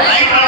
Right?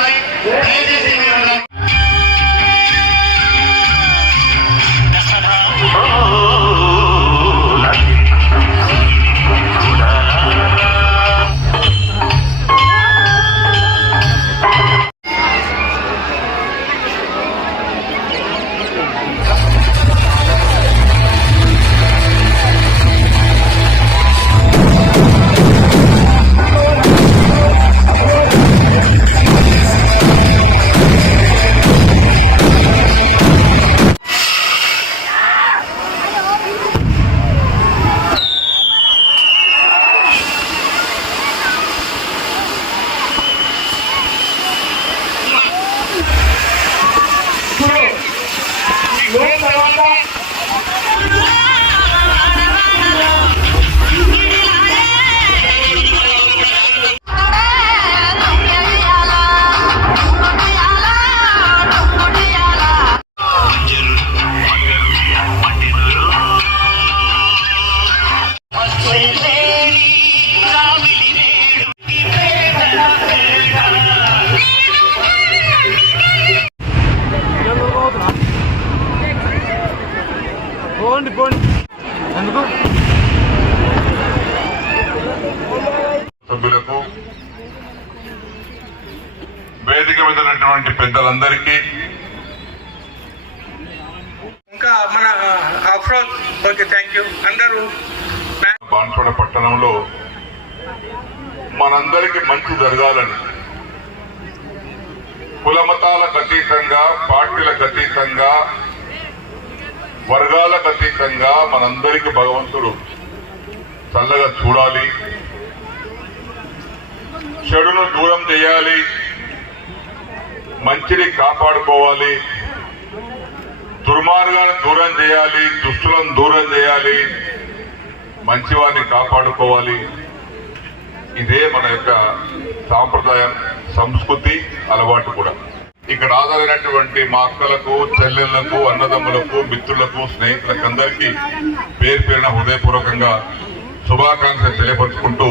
సభ్యులకు వేదిక మీద ఉన్నటువంటి పెద్దలందరికీ. ఇంకా మన అఫ్రోజ్ ఓకే థ్యాంక్ యూ అందరూ బాన్స్వాడ పట్టణంలో మనందరికీ మంచి జరగాలని కులమతాలకు అతీతంగా పార్టీలకు అతీతంగా వర్గాలకు అతీతంగా మనందరికీ భగవంతుడు చల్లగా చూడాలి. చెడును దూరం చేయాలి. మంచిని కాపాడుకోవాలి. దుర్మార్గాన్ని దూరం చేయాలి. దుష్టులను దూరం చేయాలి. మంచివారిని కాపాడుకోవాలి. ఇదే మన యొక్క సాంప్రదాయం సంస్కృతి అలవాటు కూడా. ఇక్కడ హాజరైనటువంటి మా అక్కలకు చెల్లెళ్ళకు అన్నదమ్ములకు మిత్రులకు స్నేహితులకు అందరికీ పేరు పేరున హృదయపూర్వకంగా శుభాకాంక్షలు తెలియపరుచుకుంటూ